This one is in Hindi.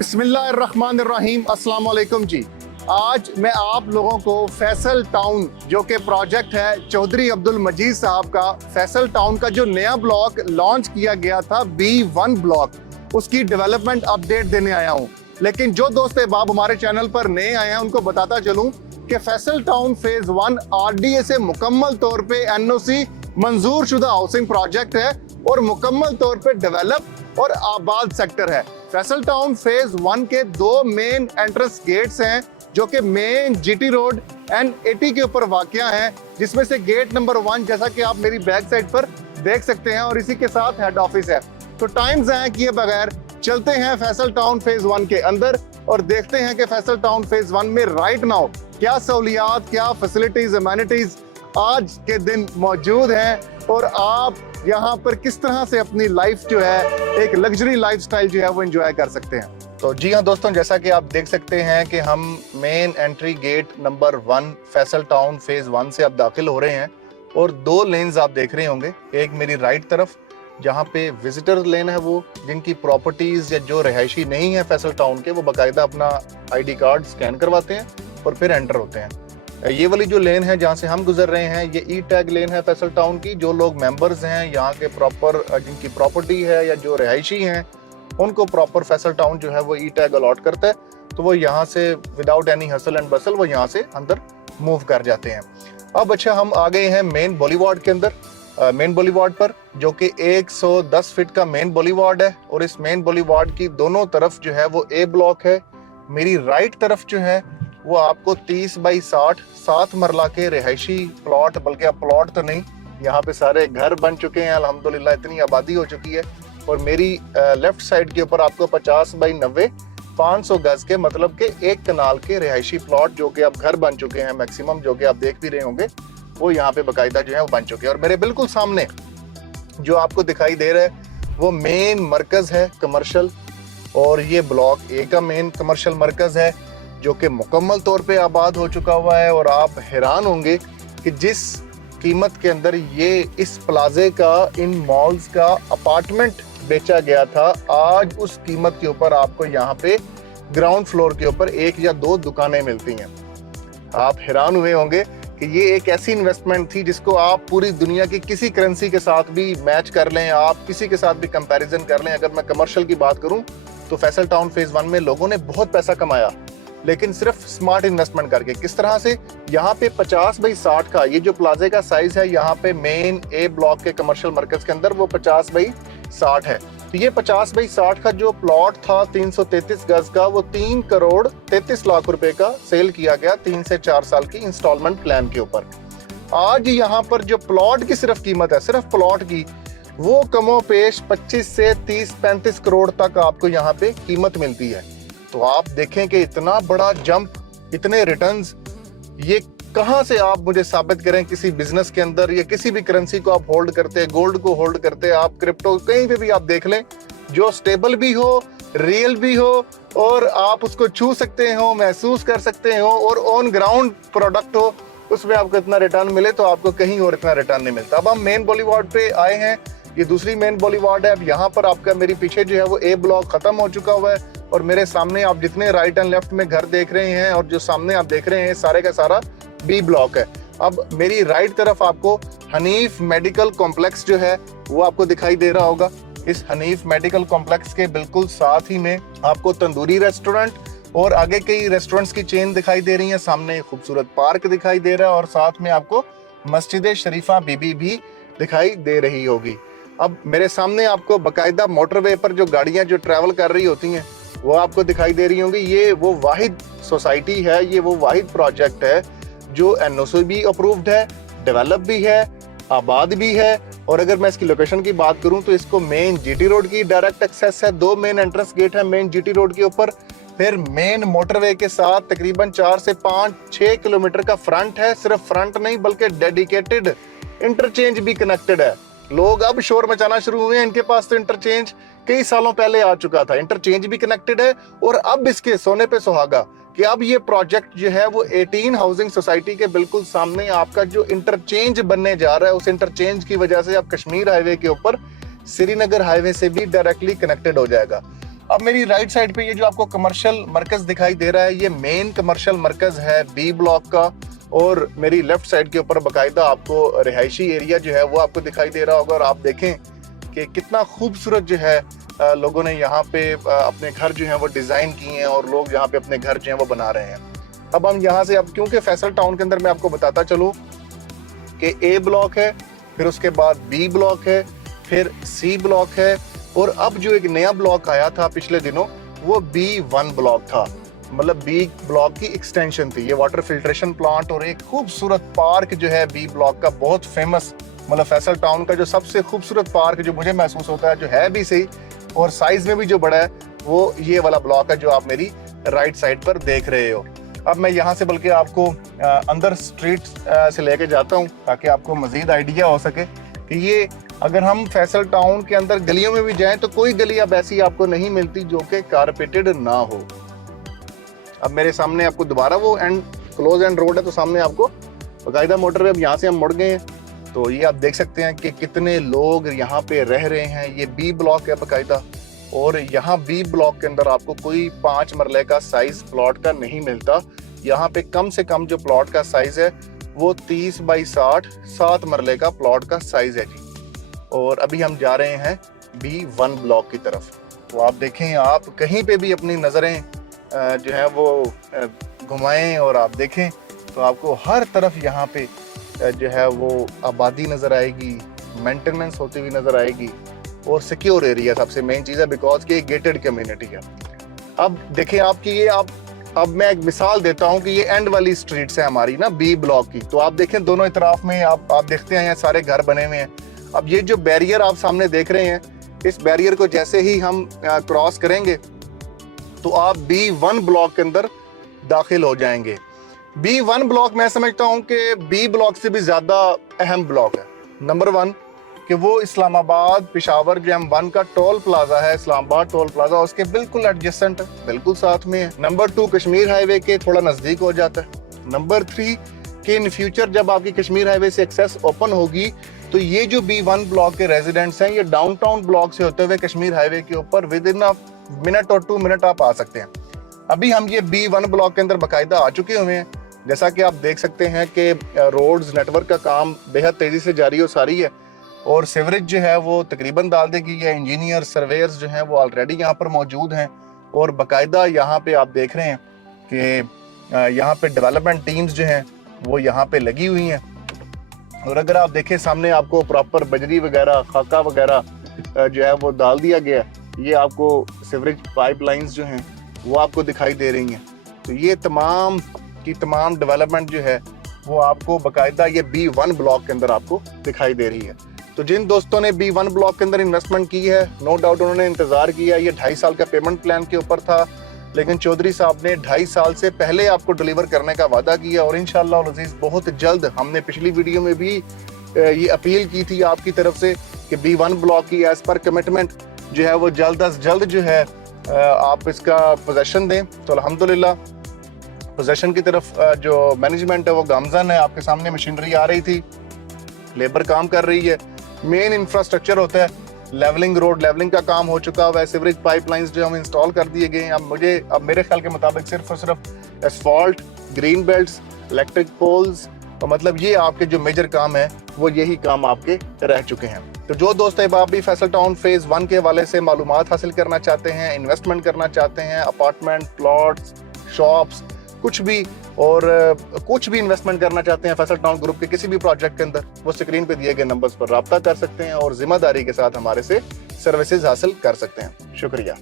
बिस्मिल्लाहिर्रहमानिर्रहीम, अस्सलाम वालेकुम जी। आज मैं आप लोगों को फैसल टाउन जो कि प्रोजेक्ट है चौधरी अब्दुल मजीद साहब का, फैसल टाउन का जो नया ब्लॉक लॉन्च किया गया था B1 ब्लॉक, उसकी डेवलपमेंट अपडेट देने आया हूँ। लेकिन जो दोस्त अहबाब हमारे चैनल पर नए आए हैं उनको बताता चलूँ कि फैसल टाउन फेज 1 RDA से मुकम्मल तौर पे NOC मंजूर शुदा हाउसिंग प्रोजेक्ट है और मुकम्मल तौर पे डेवलप और आबाद सेक्टर है। फैसल टाउन फेज 1 के दो मेन एंट्रेंस गेट्स हैं जो कि मेन GT रोड N80 के ऊपर वाक़या हैं, जिसमें से गेट नंबर 1 जैसा कि आप मेरी बैक साइड पर देख सकते हैं और इसी के साथ हेड ऑफिस है। तो टाइम ज़ाया किए बगैर चलते हैं फैसल टाउन फेज 1 के अंदर और देखते हैं कि फैसल टाउन फेज 1 में राइट नाउ क्या सहूलियात, क्या फैसिलिटीज, एमेनिटीज आज के दिन मौजूद हैं और आप यहाँ पर किस तरह से अपनी लाइफ जो है, एक लग्जरी लाइफस्टाइल जो है वो एंजॉय कर सकते हैं। तो जी हाँ दोस्तों, जैसा कि आप देख सकते हैं कि हम main entry gate number 1 Faisal town phase 1 से अब दाखिल हो रहे हैं और दो लेन्स आप देख रहे होंगे। एक मेरी राइट तरफ जहाँ पे विजिटर लेन है, वो जिनकी प्रॉपर्टीज या जो रिहायशी नहीं है फैसल टाउन के, वो बाकायदा अपना ID कार्ड स्कैन करवाते हैं और फिर एंटर होते हैं। ये वाली जो लेन है जहाँ से हम गुजर रहे हैं, ये E-टैग लेन है फैसल टाउन की। जो लोग मेंबर्स हैं यहाँ के प्रॉपर, जिनकी प्रॉपर्टी है या जो रिहायशी हैं, उनको प्रॉपर फैसल टाउन जो है वो E-टैग अलॉट करता है, तो वो यहाँ से विदाउट एनी हसल एंड बसल वो यहाँ से अंदर मूव कर जाते हैं। अब अच्छा, हम आ गए हैं मेन बॉलीवार्ड के अंदर, मेन बॉलीवार्ड पर, जो कि 110 फीट का मेन बॉलीवार्ड है और इस मेन बॉलीवार्ड की दोनों तरफ जो है वो A ब्लॉक है। मेरी राइट तरफ जो है वो आपको 30 बाई 60 7 मरला के रिहायशी प्लॉट, बल्कि अब प्लॉट तो नहीं, यहाँ पे सारे घर बन चुके हैं अल्हम्दुलिल्लाह, इतनी आबादी हो चुकी है। और मेरी लेफ्ट साइड के ऊपर आपको 50 बाई 90 500 गज के, मतलब के एक कनाल के रिहायशी प्लॉट जो कि अब घर बन चुके हैं मैक्सिमम, जो कि आप देख भी रहे होंगे, वो यहाँ पे बाकायदा जो है वो बन चुके हैं। और मेरे बिल्कुल सामने जो आपको दिखाई दे रहा है वो मेन मरकज है कमर्शियल, और ये ब्लॉक A का मेन कमर्शियल मरकज है जो कि मुकम्मल तौर पे आबाद हो चुका हुआ है। और आप हैरान होंगे कि जिस कीमत के अंदर ये इस प्लाजे का, इन मॉल्स का अपार्टमेंट बेचा गया था, आज उस कीमत के ऊपर आपको यहाँ पे ग्राउंड फ्लोर के ऊपर 1 या 2 दुकानें मिलती हैं। आप हैरान हुए होंगे कि ये एक ऐसी इन्वेस्टमेंट थी जिसको आप पूरी दुनिया की किसी करेंसी के साथ भी मैच कर लें, आप किसी के साथ भी कंपैरिजन कर लें। अगर मैं कमर्शियल की बात करूं तो फैसल टाउन फेज 1 में लोगों ने बहुत पैसा कमाया, लेकिन सिर्फ स्मार्ट इन्वेस्टमेंट करके। किस तरह से? यहाँ पे 50 बाई 60 का ये जो प्लाजे का साइज है, यहाँ पे मेन A ब्लॉक के कमर्शियल मरकज के अंदर वो 50 बाई 60 है। तो ये 50 बाई 60 का जो प्लॉट था 333 गज का, वो 3 करोड़ 33 लाख रुपए का सेल किया गया 3 से 4 साल की इंस्टॉलमेंट प्लान के ऊपर। आज यहाँ पर जो प्लॉट की सिर्फ कीमत है, सिर्फ प्लॉट की, वो कमोपेश 25 से 30-35 करोड़ तक आपको यहाँ पे कीमत मिलती है। तो आप देखें कि इतना बड़ा जंप, इतने रिटर्न्स, ये कहां से आप मुझे साबित करें किसी बिजनेस के अंदर या किसी भी करेंसी को आप होल्ड करते हैं, गोल्ड को होल्ड करते हैं, आप क्रिप्टो कहीं पे भी आप देख लें, जो स्टेबल भी हो, रियल भी हो और आप उसको छू सकते हो, महसूस कर सकते हो और ऑन ग्राउंड प्रोडक्ट हो, उसमें आपको इतना रिटर्न मिले तो आपको कहीं और इतना रिटर्न नहीं मिलता। अब हम मेन बॉलीवार्ड पे आए हैं, ये दूसरी मेन बॉलीवार्ड है। अब यहाँ पर आपका, मेरी पीछे जो है वो A ब्लॉक खत्म हो चुका हुआ है और मेरे सामने आप जितने राइट एंड लेफ्ट में घर देख रहे हैं और जो सामने आप देख रहे हैं, सारे का सारा B ब्लॉक है। अब मेरी राइट तरफ आपको हनीफ मेडिकल कॉम्प्लेक्स जो है वो आपको दिखाई दे रहा होगा। इस हनीफ मेडिकल कॉम्प्लेक्स के बिल्कुल साथ ही में आपको तंदूरी रेस्टोरेंट और आगे कई रेस्टोरेंट्स की चेन दिखाई दे रही है। सामने एक खूबसूरत पार्क दिखाई दे रहा है और साथ में आपको मस्जिद शरीफा बीबी भी दिखाई दे रही होगी। अब मेरे सामने आपको बाकायदा मोटरवे पर जो गाड़ियां जो ट्रैवल कर रही होती हैं वो आपको दिखाई दे रही होंगी। ये वो वाहिद सोसाइटी है, ये वो वाहिद प्रोजेक्ट है जो NOC भी अप्रूव्ड है, डेवलप भी है, आबाद भी है। और अगर मैं इसकी लोकेशन की बात करूं तो इसको मेन GT रोड की डायरेक्ट एक्सेस है, 2 मेन एंट्रेंस गेट है मेन GT रोड के ऊपर, फिर मेन मोटरवे के साथ तकरीबन 4 से 5-6 किलोमीटर का फ्रंट है। सिर्फ फ्रंट नहीं बल्कि डेडिकेटेड इंटरचेंज भी कनेक्टेड है। लोग अब शोर मचाना शुरू हुए हैं, इनके पास तो इंटरचेंज कई सालों पहले आ चुका था, इंटरचेंज भी कनेक्टेड है। और अब इसके सोने पे सुहागा कि अब ये प्रोजेक्ट जो है वो 18 हाउसिंग सोसाइटी के बिल्कुल सामने आपका जो इंटरचेंज बनने जा रहा है, उस इंटरचेंज की वजह से अब कश्मीर हाईवे के ऊपर श्रीनगर हाईवे से भी डायरेक्टली कनेक्टेड हो जाएगा। अब मेरी राइट साइड पे ये जो आपको कमर्शियल मरकज दिखाई दे रहा है, ये मेन कमर्शियल मरकज है बी ब्लॉक का। और मेरी लेफ्ट साइड के ऊपर बाकायदा आपको रिहायशी एरिया जो है वो आपको दिखाई दे रहा होगा। और आप देखें कि कितना खूबसूरत जो है लोगों ने यहाँ पे अपने घर जो हैं वो डिज़ाइन किए हैं और लोग यहाँ पे अपने घर जो हैं वो बना रहे हैं। अब हम यहाँ से, अब क्योंकि फैसल टाउन के अंदर मैं आपको बताता चलूँ कि ए ब्लॉक है, फिर उसके बाद बी ब्लॉक है, फिर सी ब्लॉक है, और अब जो एक नया ब्लॉक आया था पिछले दिनों वो B1 ब्लॉक था, मतलब बी ब्लॉक की एक्सटेंशन थी। ये वाटर फिल्ट्रेशन प्लांट और एक खूबसूरत पार्क जो है बी ब्लॉक का, बहुत फेमस, मतलब फैसल टाउन का जो सबसे खूबसूरत पार्क जो मुझे महसूस होता है, जो है भी सही और साइज में भी जो बड़ा है, वो ये वाला ब्लॉक है जो आप मेरी राइट साइड पर देख रहे हो। अब मैं यहाँ से बल्कि आपको अंदर स्ट्रीट से लेके जाता हूँ ताकि आपको मजीद आइडिया हो सके कि ये, अगर हम फैसल टाउन के अंदर गलियों में भी जाएं तो कोई गली अब ऐसी आपको नहीं मिलती जो कि कारपेटेड ना हो। अब मेरे सामने आपको दोबारा वो एंड क्लोज एंड रोड है, तो सामने आपको बाकायदा मोटर है। अब यहाँ से हम मुड़ गए हैं तो ये आप देख सकते हैं कि कितने लोग यहाँ पे रह रहे हैं। ये बी ब्लॉक है बाकायदा, और यहाँ बी ब्लॉक के अंदर आपको कोई 5 मरले का साइज प्लॉट का नहीं मिलता। यहाँ पे कम से कम जो प्लॉट का साइज है वो 30 बाई 60 7 मरले का प्लॉट का साइज है जी। और अभी हम जा रहे हैं B1 ब्लॉक की तरफ। तो आप देखें, आप कहीं पे भी अपनी नज़रें जो है वो घुमाएं और आप देखें तो आपको हर तरफ यहाँ पे जो है वो आबादी नज़र आएगी, मेंटेनेंस होती हुई नज़र आएगी, और सिक्योर एरिया सबसे मेन चीज़ है, बिकॉज कि गेटेड कम्युनिटी है। अब देखें आपकी ये, अब मैं एक मिसाल देता हूँ कि ये एंड वाली स्ट्रीट्स है हमारी ना बी ब्लॉक की। तो आप देखें दोनों तरफ में आप देखते हैं सारे घर बने हुए हैं। अब ये जो बैरियर आप सामने देख रहे हैं, इस बैरियर को जैसे ही हम क्रॉस करेंगे तो आप B1 ब्लॉक के अंदर दाखिल हो जाएंगे। B1 ब्लॉक मैं समझता हूं कि बी ब्लॉक से भी ज्यादा अहम ब्लॉक है। नंबर 1 कि वो इस्लामाबाद पिशावर जो M1 का टोल प्लाजा है, इस्लामाबाद टोल प्लाजा, उसके बिल्कुल एडजेसेंट है, बिल्कुल साथ में है। नंबर 2 कश्मीर हाईवे के थोड़ा नजदीक हो जाता है। नंबर 3 कि इन फ्यूचर जब आपकी कश्मीर हाईवे से एक्सेस ओपन होगी तो ये जो B1 ब्लॉक के रेजिडेंट्स हैं, ये डाउनटाउन ब्लॉक से होते हुए कश्मीर हाईवे के ऊपर विद इन अ मिनट और 2 मिनट आप आ सकते हैं। अभी हम ये B1 ब्लॉक के अंदर बाकायदा आ चुके हुए हैं। जैसा कि आप देख सकते हैं कि रोड्स नेटवर्क का काम बेहद तेजी से जारी और सारी है, और सीवरेज जो है वो तकरीबन डाल दी गई है। इंजीनियर सर्वेयर्स जो हैं वो ऑलरेडी यहाँ पर मौजूद हैं, और बाकायदा यहाँ पे आप देख रहे हैं कि यहाँ पे डेवलपमेंट टीम्स जो हैं वो यहाँ पे लगी हुई हैं। और अगर आप देखें सामने आपको प्रॉपर बजरी वगैरह, खाका वगैरह जो है वो डाल दिया गया है। ये आपको सीवरेज पाइपलाइंस जो हैं वो आपको दिखाई दे रही हैं। तो ये तमाम की तमाम डेवलपमेंट जो है वो आपको बाकायदा ये B1 ब्लॉक के अंदर आपको दिखाई दे रही है। तो जिन दोस्तों ने B1 ब्लॉक के अंदर इन्वेस्टमेंट की है, नो डाउट उन्होंने इंतजार किया। ये 2.5 साल का पेमेंट प्लान के ऊपर था, लेकिन चौधरी साहब ने 2.5 साल से पहले आपको डिलीवर करने का वादा किया, और इंशाअल्लाह अज़ीज़ बहुत जल्द, हमने पिछली वीडियो में भी ये अपील की थी आपकी तरफ से कि B1 ब्लॉक की एज पर कमिटमेंट जो है वो जल्द अज जल्द जो है आप इसका पोजेशन दें। तो अल्हम्दुलिल्लाह पोजेशन की तरफ जो मैनेजमेंट है वो गामजन है। आपके सामने मशीनरी आ रही थी, लेबर काम कर रही है, मेन इंफ्रास्ट्रक्चर होता है, लेवलिंग रोड लेवलिंग का काम हो चुका हुआ है, सीवरेज पाइपलाइंस जो हम इंस्टॉल कर दिए गए हैं। अब मेरे ख्याल के मुताबिक सिर्फ और सिर्फ asphalt, green belts, electric poles, और मतलब ये आपके जो मेजर काम है वो यही काम आपके रह चुके हैं। तो जो दोस्त अहबाब भी फैसल टाउन फेज 1 के हवाले से मालूमात हासिल करना चाहते हैं, इन्वेस्टमेंट करना चाहते हैं, अपार्टमेंट, प्लॉट्स, शॉप्स, कुछ भी इन्वेस्टमेंट करना चाहते हैं फैसल टाउन ग्रुप के किसी भी प्रोजेक्ट के अंदर, वो स्क्रीन पे दिए गए नंबर्स पर रब्ता कर सकते हैं और जिम्मेदारी के साथ हमारे से सर्विसेज हासिल कर सकते हैं। शुक्रिया।